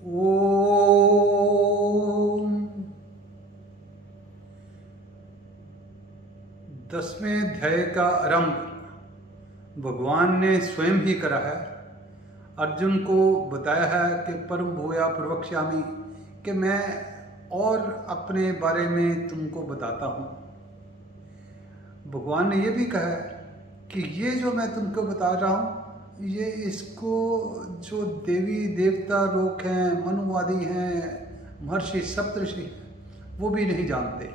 ओम। 10वें अध्याय का आरंभ भगवान ने स्वयं ही करा है। अर्जुन को बताया है कि परम भूया प्रवक्ष्यामि, कि मैं और अपने बारे में तुमको बताता हूँ। भगवान ने ये भी कहा है कि ये जो मैं तुमको बता रहा हूँ, ये इसको जो देवी देवता लोग हैं, मनुवादी हैं, महर्षि सप्तऋषि, वो भी नहीं जानते,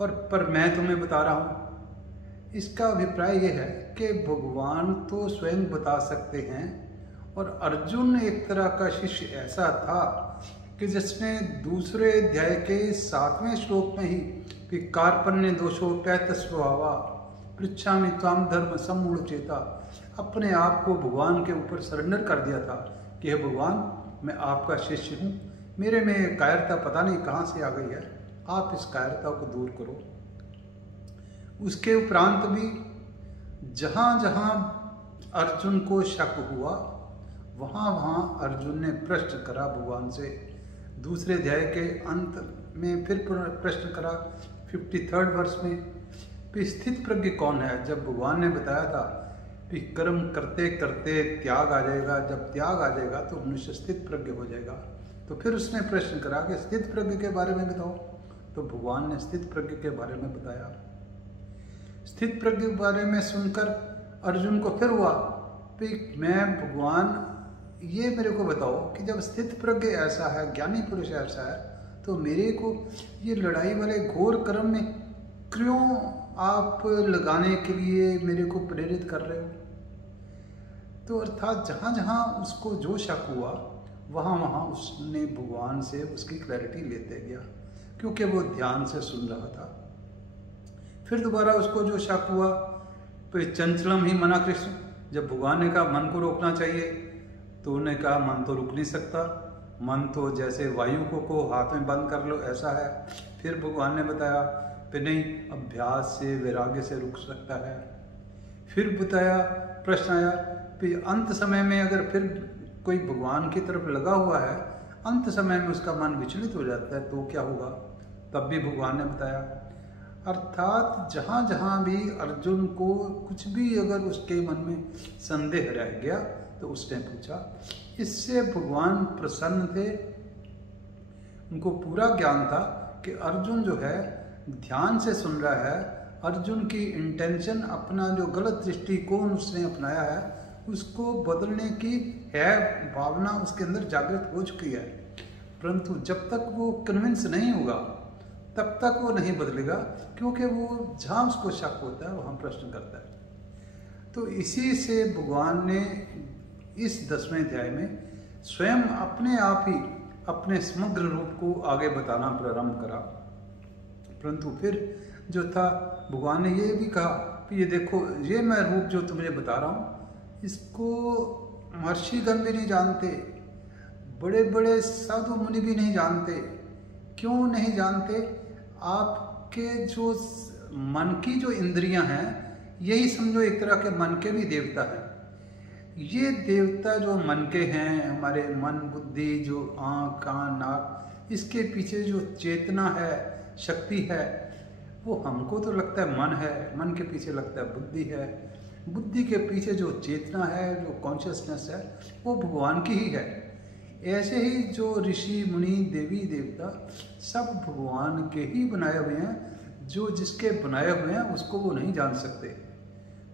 और पर मैं तुम्हें बता रहा हूँ। इसका अभिप्राय यह है कि भगवान तो स्वयं बता सकते हैं, और अर्जुन एक तरह का शिष्य ऐसा था कि जिसने दूसरे अध्याय के 7वें श्लोक में ही कि कार्पण्य दोषोप्यत स्वभावा पृच्छामि त्वाम धर्म सम्मूढ़ चेता, अपने आप को भगवान के ऊपर सरेंडर कर दिया था कि हे भगवान, मैं आपका शिष्य हूँ, मेरे में कायरता पता नहीं कहाँ से आ गई है, आप इस कायरता को दूर करो। उसके उपरांत भी जहाँ जहाँ अर्जुन को शक हुआ, वहाँ वहाँ अर्जुन ने प्रश्न करा भगवान से। दूसरे अध्याय के अंत में फिर प्रश्न करा 53rd वर्ष में कि स्थित प्रज्ञ कौन है। जब भगवान ने बताया था कि कर्म करते करते त्याग आ जाएगा, जब त्याग आ जाएगा तो मनुष्य स्थित प्रज्ञ हो जाएगा, तो फिर उसने प्रश्न करा कि स्थित प्रज्ञ के बारे में बताओ। तो भगवान ने स्थित प्रज्ञ के बारे में बताया। स्थित प्रज्ञ के बारे में सुनकर अर्जुन को फिर हुआ कि मैं भगवान, ये मेरे को बताओ कि जब स्थित प्रज्ञ ऐसा है, ज्ञानी पुरुष ऐसा है, तो मेरे को ये लड़ाई वाले घोर कर्म में क्यों आप लगाने के लिए मेरे को प्रेरित कर रहे हो। तो अर्थात जहाँ जहाँ उसको जो शक हुआ, वहाँ वहाँ उसने भगवान से उसकी क्लैरिटी लेते गया, क्योंकि वो ध्यान से सुन रहा था। फिर दोबारा उसको जो शक हुआ, तो चंचलम ही मना कृष्ण, जब भगवान ने कहा मन को रोकना चाहिए, तो उन्होंने कहा मन तो रुक नहीं सकता, मन तो जैसे वायु को हाथ में बंद कर लो ऐसा है। फिर भगवान ने बताया कि नहीं, अभ्यास से वैराग्य से रुक सकता है। फिर बताया, प्रश्न आया कि अंत समय में अगर फिर कोई भगवान की तरफ लगा हुआ है, अंत समय में उसका मन विचलित हो जाता है, तो क्या होगा। तब भी भगवान ने बताया। अर्थात जहाँ जहाँ भी अर्जुन को कुछ भी अगर उसके मन में संदेह रह गया तो उसने पूछा। इससे भगवान प्रसन्न थे, उनको पूरा ज्ञान था कि अर्जुन जो है ध्यान से सुन रहा है। अर्जुन की इंटेंशन, अपना जो गलत दृष्टिकोण उसने अपनाया है, उसको बदलने की है भावना उसके अंदर जागृत हो चुकी है, परंतु जब तक वो कन्विंस नहीं होगा तब तक वो नहीं बदलेगा, क्योंकि वो जहाँ उसको शक होता है वहाँ प्रश्न करता है। तो इसी से भगवान ने इस 10वें अध्याय में स्वयं अपने आप ही अपने समग्र रूप को आगे बताना प्रारंभ करा। परंतु फिर जो था, भगवान ने ये भी कहा कि ये देखो, ये मैं रूप जो तुम्हें बता रहा हूँ, इसको महर्षिगण भी नहीं जानते, बड़े बड़े साधु मुनि भी नहीं जानते। क्यों नहीं जानते? आपके जो मन की जो इंद्रियां हैं, यही समझो एक तरह के मन के भी देवता हैं। ये देवता जो मन के हैं, हमारे मन बुद्धि, जो आँख कान नाक, इसके पीछे जो चेतना है, शक्ति है, वो हमको तो लगता है मन है, मन के पीछे लगता है बुद्धि है, बुद्धि के पीछे जो चेतना है, जो कॉन्शियसनेस है, वो भगवान की ही है। ऐसे ही जो ऋषि मुनि देवी देवता सब भगवान के ही बनाए हुए हैं। जो जिसके बनाए हुए हैं उसको वो नहीं जान सकते।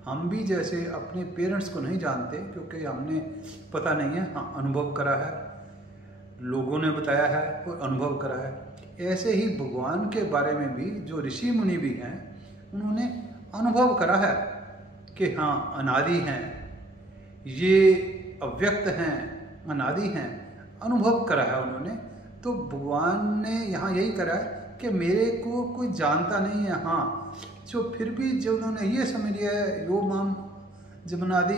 हम भी जैसे अपने पेरेंट्स को नहीं जानते, क्योंकि हमने पता नहीं है, हाँ अनुभव करा है, लोगों ने बताया है और अनुभव करा है। ऐसे ही भगवान के बारे में भी जो ऋषि मुनि भी हैं, उन्होंने अनुभव करा है कि हाँ अनादि हैं, ये अव्यक्त हैं, अनादि हैं, अनुभव करा है उन्होंने। तो भगवान ने यहाँ यही करा है कि मेरे को कोई जानता नहीं है, हाँ जो फिर भी जो उन्होंने ये समझ लिया है, यो माम जमनादि,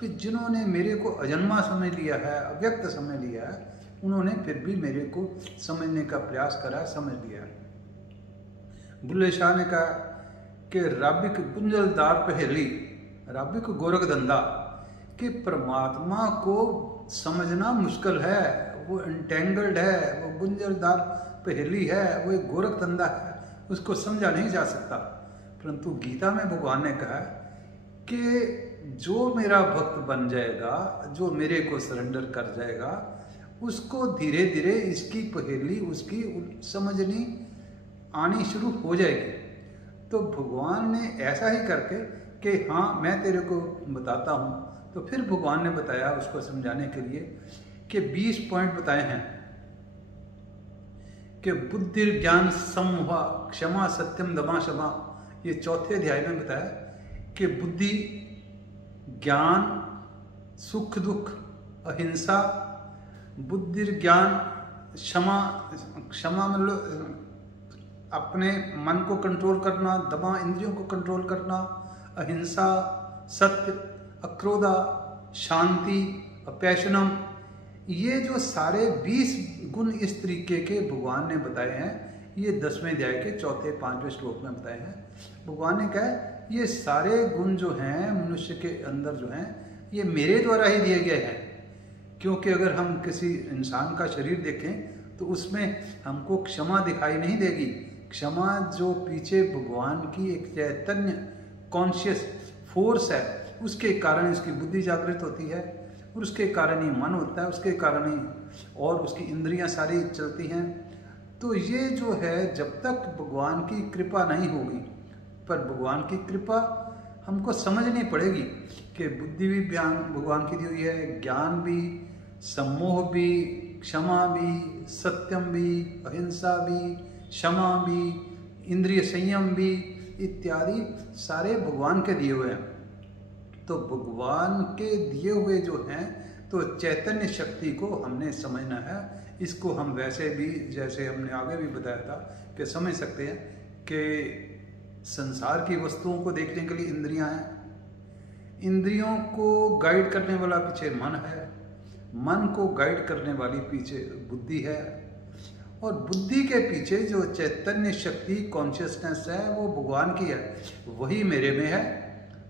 कि जिन्होंने मेरे को अजन्मा समझ लिया है, अव्यक्त समझ लिया है, उन्होंने फिर भी मेरे को समझने का प्रयास करा, समझ लिया है। बुल्ले शाह ने कहा कि राबिक गुंजलदार पहेली, राबिक गोरख धंधा, कि परमात्मा को समझना मुश्किल है, वो इंटेंगल्ड है, वो गुंजलदार पहेली है, वो एक गोरख धंधा है, उसको समझा नहीं जा सकता। परंतु गीता में भगवान ने कहा कि जो मेरा भक्त बन जाएगा, जो मेरे को सरेंडर कर जाएगा, उसको धीरे धीरे इसकी पहेली उसकी समझनी आनी शुरू हो जाएगी। तो भगवान ने ऐसा ही करके कि हाँ मैं तेरे को बताता हूँ, तो फिर भगवान ने बताया उसको समझाने के लिए कि 20 पॉइंट बताए हैं कि बुद्धि ज्ञान समूह क्षमा सत्यम दमा क्षमा, ये चौथे अध्याय में बताया कि बुद्धि, ज्ञान, सुख दुख, अहिंसा, बुद्धि ज्ञान, क्षमा, क्षमा मतलब अपने मन को कंट्रोल करना, दमा इंद्रियों को कंट्रोल करना, अहिंसा, सत्य, अक्रोधा, शांति, अपैशनम, ये जो सारे 20 गुण इस तरीके के भगवान ने बताए हैं, ये 10वें अध्याय के चौथे 5वें श्लोक में बताए हैं। भगवान ने कहा ये सारे गुण जो हैं मनुष्य के अंदर जो हैं, ये मेरे द्वारा ही दिए गए हैं। क्योंकि अगर हम किसी इंसान का शरीर देखें तो उसमें हमको क्षमा दिखाई नहीं देगी। क्षमा जो पीछे भगवान की एक चैतन्य कॉन्शियस फोर्स है, उसके कारण इसकी बुद्धि जागृत होती है, और उसके कारण ही मन होता है, उसके कारण ही और उसकी इंद्रियां सारी चलती हैं। तो ये जो है, जब तक भगवान की कृपा नहीं होगी, पर भगवान की कृपा हमको समझनी पड़ेगी कि बुद्धि भी भगवान की दी हुई है, ज्ञान भी, सम्मोह भी, क्षमा भी, सत्यम भी, अहिंसा भी, क्षमा भी, इंद्रिय संयम भी, इत्यादि सारे भगवान के दिए हुए हैं। तो भगवान के दिए हुए जो हैं, तो चैतन्य शक्ति को हमने समझना है। इसको हम वैसे भी, जैसे हमने आगे भी बताया था, कि समझ सकते हैं कि संसार की वस्तुओं को देखने के लिए इंद्रियां हैं, इंद्रियों को गाइड करने वाला पीछे मन है, मन को गाइड करने वाली पीछे बुद्धि है, और बुद्धि के पीछे जो चैतन्य शक्ति कॉन्शियसनेस है वो भगवान की है। वही मेरे में है,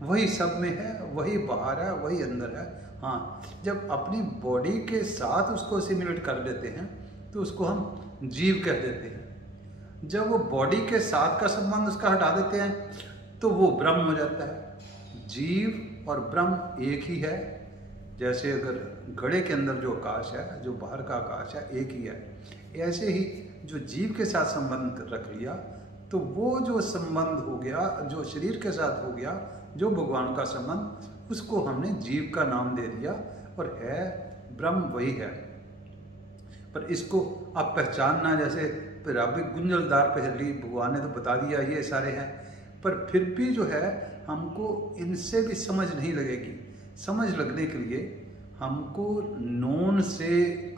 वही सब में है, वही बाहर है, वही अंदर है। हाँ, जब अपनी बॉडी के साथ उसको सिमुलेट कर देते हैं तो उसको हम जीव कह देते हैं। जब वो बॉडी के साथ का संबंध उसका हटा देते हैं तो वो ब्रह्म हो जाता है। जीव और ब्रह्म एक ही है। जैसे अगर घड़े के अंदर जो आकाश है, जो बाहर का आकाश है, एक ही है, ऐसे ही जो जीव के साथ संबंध रख लिया तो वो जो संबंध हो गया, जो शरीर के साथ हो गया, जो भगवान का संबंध, उसको हमने जीव का नाम दे दिया, और है ब्रह्म वही है। पर इसको आप पहचानना, जैसे प्रारंभिक गुंजलदार पहेली भगवान ने तो बता दिया ये सारे हैं, पर फिर भी जो है हमको इनसे भी समझ नहीं लगेगी। समझ लगने के लिए हमको नोन से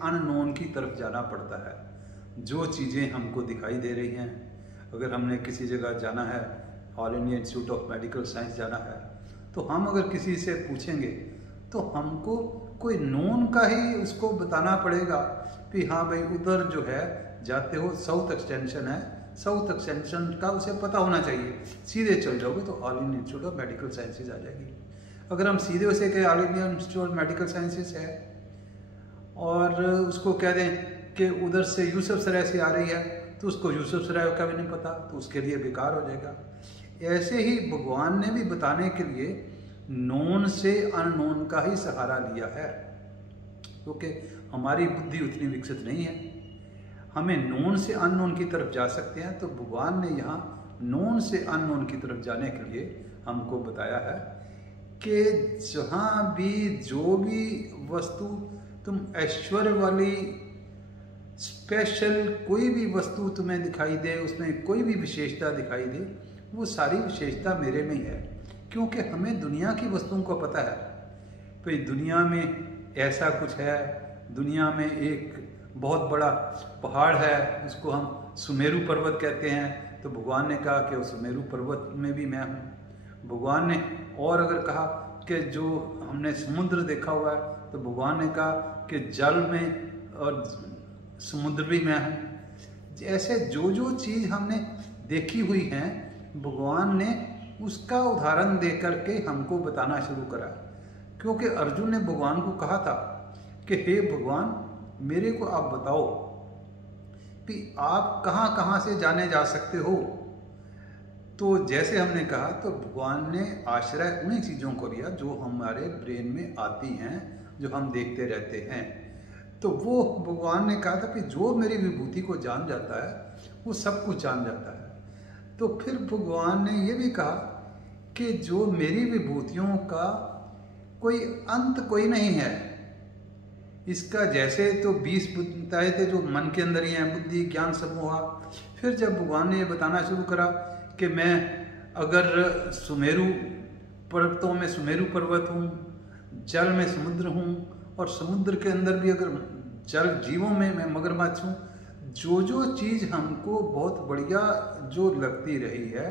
अननोन की तरफ जाना पड़ता है। जो चीज़ें हमको दिखाई दे रही हैं, अगर हमने किसी जगह जाना है, all India Institute of medical science जाना है, तो हम अगर किसी से पूछेंगे तो हमको कोई नोन का ही उसको बताना पड़ेगा कि हाँ भाई उधर जो है जाते हो साउथ एक्सटेंशन है, साउथ एक्सटेंशन का उसे पता होना चाहिए। सीधे चल जाओगे तो All India Institute of Medical Sciences आ जाएगी। अगर हम सीधे उसे कहें All India Institute of Medical Sciences है और उसको कह दें कि उधर से यूसुफ सराय से आ रही है, तो उसको यूसुफ सराय का भी नहीं पता, तो उसके लिए बेकार हो जाएगा। ऐसे ही भगवान ने भी बताने के लिए नोन से अननोन का ही सहारा लिया है, क्योंकि हमारी बुद्धि उतनी विकसित नहीं है। हमें नोन से अननोन की तरफ जा सकते हैं, तो भगवान ने यहाँ नोन से अननोन की तरफ जाने के लिए हमको बताया है कि जहाँ भी जो भी वस्तु तुम ऐश्वर्य वाली स्पेशल कोई भी वस्तु तुम्हें दिखाई दे, उसमें कोई भी विशेषता दिखाई दे, वो सारी विशेषता मेरे में ही है। क्योंकि हमें दुनिया की वस्तुओं को पता है भाई दुनिया में ऐसा कुछ है, दुनिया में एक बहुत बड़ा पहाड़ है, उसको हम सुमेरु पर्वत कहते हैं। तो भगवान ने कहा कि उस सुमेरु पर्वत में भी मैं हूँ। भगवान ने और अगर कहा कि जो हमने समुद्र देखा हुआ है, तो भगवान ने कहा कि जल में और समुद्र भी मैं हूँ। ऐसे जो जो चीज़ हमने देखी हुई हैं, भगवान ने उसका उदाहरण दे करके हमको बताना शुरू करा। क्योंकि अर्जुन ने भगवान को कहा था कि हे भगवान, मेरे को आप बताओ कि आप कहाँ कहाँ से जाने जा सकते हो। तो जैसे हमने कहा, तो भगवान ने आश्रय उन्हीं चीज़ों को लिया जो हमारे ब्रेन में आती हैं, जो हम देखते रहते हैं। तो वो भगवान ने कहा था कि जो मेरी विभूति को जान जाता है वो सब कुछ जान जाता है। तो फिर भगवान ने ये भी कहा कि जो मेरी विभूतियों का कोई अंत कोई नहीं है। इसका जैसे तो 20 बताए थे जो मन के अंदर ही हैं, बुद्धि ज्ञान समूह। फिर जब भगवान ने ये बताना शुरू करा कि मैं अगर सुमेरु पर्वतों में सुमेरु पर्वत हूँ, जल में समुद्र हूँ, और समुद्र के अंदर भी अगर जल जीवों में मैं मगरमच्छ हूँ, जो जो चीज़ हमको बहुत बढ़िया जो लगती रही है,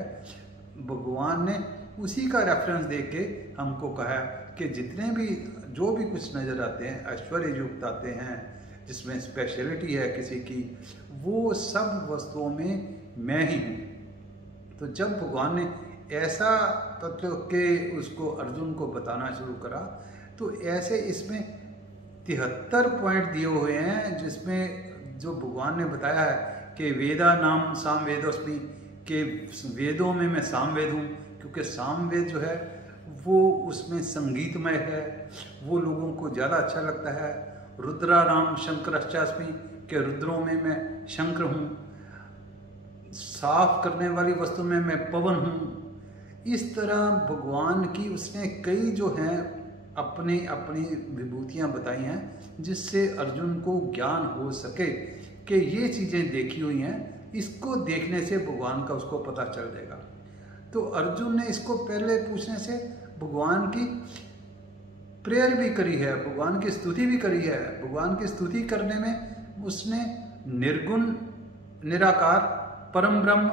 भगवान ने उसी का रेफरेंस दे के हमको कहा कि जितने भी जो भी कुछ नज़र आते हैं, ऐश्वर्य युक्त आते हैं, जिसमें स्पेशलिटी है किसी की, वो सब वस्तुओं में मैं ही हूँ। तो जब भगवान ने ऐसा तत्व के उसको अर्जुन को बताना शुरू करा, तो ऐसे इसमें 73 पॉइंट दिए हुए हैं, जिसमें जो भगवान ने बताया है कि वेदा नाम साम वेदोस्मि, के वेदों में मैं सामवेद हूँ, क्योंकि सामवेद जो है वो उसमें संगीतमय है, वो लोगों को ज़्यादा अच्छा लगता है। रुद्रा नाम शंकरश्चास्मि, के रुद्रों में मैं शंकर हूँ। साफ करने वाली वस्तु में मैं पवन हूँ। इस तरह भगवान की उसने कई जो हैं अपनी अपनी विभूतियाँ बताई हैं, जिससे अर्जुन को ज्ञान हो सके कि ये चीज़ें देखी हुई हैं, इसको देखने से भगवान का उसको पता चल जाएगा। तो अर्जुन ने इसको पहले पूछने से भगवान की प्रेयर भी करी है, भगवान की स्तुति भी करी है। भगवान की स्तुति करने में उसने निर्गुण निराकार परम ब्रह्म,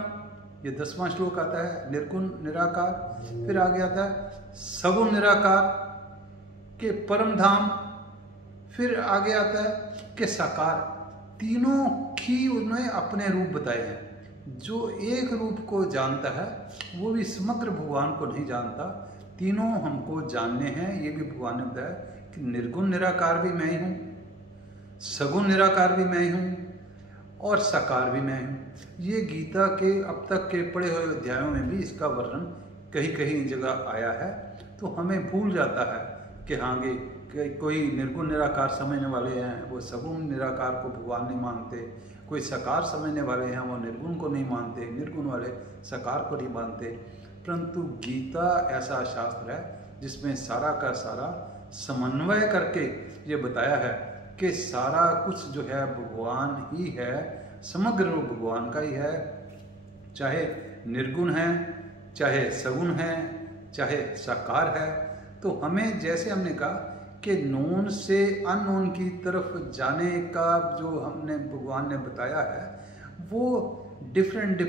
ये 10वां श्लोक आता है, निर्गुण निराकार। फिर आगे आता है सगुण निराकार के परम धाम। फिर आगे आता है कि साकार। तीनों ही उन्होंने अपने रूप बताए हैं। जो एक रूप को जानता है वो भी समग्र भगवान को नहीं जानता। तीनों हमको जानने हैं। ये भी भगवान ने बताया कि निर्गुण निराकार भी मैं ही हूँ, सगुण निराकार भी मैं ही हूँ, और साकार भी मैं हूँ। ये गीता के अब तक के पढ़े हुए अध्यायों में भी इसका वर्णन कहीं कहीं जगह आया है। तो हमें भूल जाता है कि हाँ कोई निर्गुण निराकार समझने वाले हैं वो सगुण निराकार को भगवान नहीं मानते, कोई साकार समझने वाले हैं वो निर्गुण को नहीं मानते, निर्गुण वाले साकार को नहीं मानते। परंतु गीता ऐसा शास्त्र है जिसमें सारा का सारा समन्वय करके ये बताया है कि सारा कुछ जो है भगवान ही है, समग्र रूप भगवान का ही है। चाहे निर्गुण है, चाहे सगुण है, चाहे साकार है। तो हमें जैसे हमने कहा कि नोन से अननोन की तरफ जाने का जो हमने भगवान ने बताया है वो डिफरेंट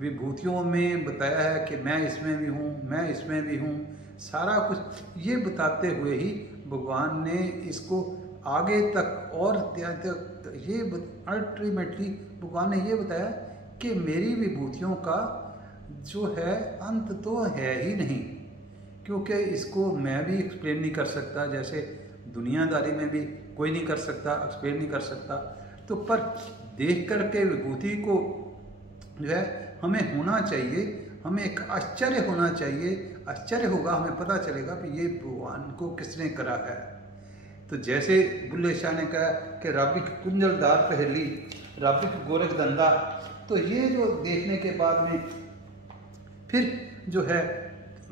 विभूतियों में बताया है कि मैं इसमें भी हूँ, मैं इसमें भी हूँ। सारा कुछ ये बताते हुए ही भगवान ने इसको आगे तक और ये अल्टीमेटली भगवान ने ये बताया कि मेरी विभूतियों का जो है अंत तो है ही नहीं, क्योंकि इसको मैं भी एक्सप्लेन नहीं कर सकता, जैसे दुनियादारी में भी कोई नहीं कर सकता, एक्सप्लेन नहीं कर सकता। तो पर देख कर के विभूति को जो है हमें होना चाहिए, हमें एक आश्चर्य होना चाहिए। आश्चर्य होगा, हमें पता चलेगा कि ये भगवान को किसने करा है। तो जैसे बुल्ले शाह ने कहा कि राबिक कुंजलदार पहली, राबिक गोरख धंधा। तो ये जो देखने के बाद में फिर जो है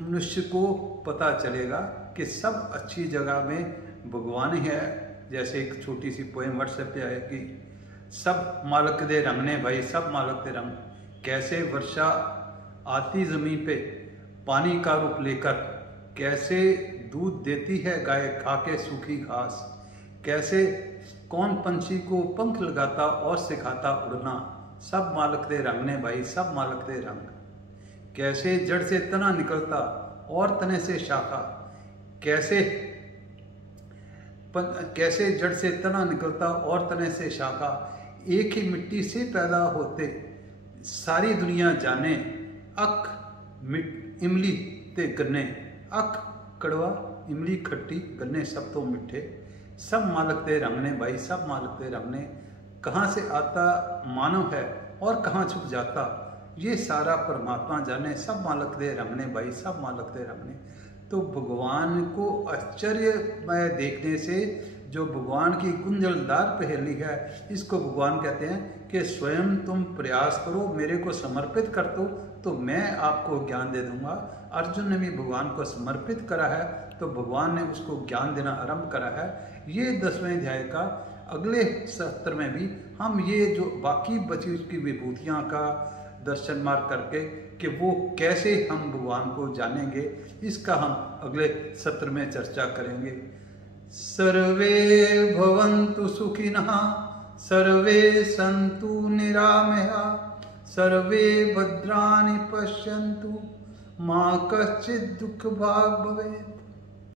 मनुष्य को पता चलेगा कि सब अच्छी जगह में भगवान ही है। जैसे एक छोटी सी पोएम व्हाट्सएप पे आए कि सब मालक दे रंग ने भाई, सब मालक दे रंग। कैसे वर्षा आती जमीन पे पानी का रूप लेकर, कैसे दूध देती है गाय खा के सूखी घास, कैसे कौन पंछी को पंख लगाता और सिखाता उड़ना, सब मालक दे रंग ने भाई, सब मालक दे रंग। कैसे जड़ से तना निकलता और तने से शाखा, कैसे जड़ से तना निकलता और तने से शाखा, एक ही मिट्टी से पैदा होते सारी दुनिया जाने, अख इमली ते गन्ने, अख कड़वा इमली खट्टी गन्ने सब तो मिठे, सब मालक दे रंगने भाई, सब मालक दे रंगने। कहाँ से आता मानव है और कहाँ छुप जाता, ये सारा परमात्मा जाने। सब मालक दे रंगने भाई, सब मालक दे रंगने। तो भगवान को आश्चर्य में देखने से, जो भगवान की गुंजलदार पहेली है, इसको भगवान कहते हैं कि स्वयं तुम प्रयास करो, मेरे को समर्पित कर दो, तो मैं आपको ज्ञान दे दूंगा। अर्जुन ने भी भगवान को समर्पित करा है, तो भगवान ने उसको ज्ञान देना आरंभ करा है। ये 10वें अध्याय का अगले सत्र में भी हम ये जो बाकी बची उसकी विभूतियाँ का दर्शन मार्ग करके कि वो कैसे हम भगवान को जानेंगे, इसका हम अगले सत्र में चर्चा करेंगे। सर्वे भवन्तु सुखिनः, सर्वे सन्तु निरामयाः, सर्वे भद्राणि पश्यन्तु, मा कश्चित् दुःखभाग् भवेत्।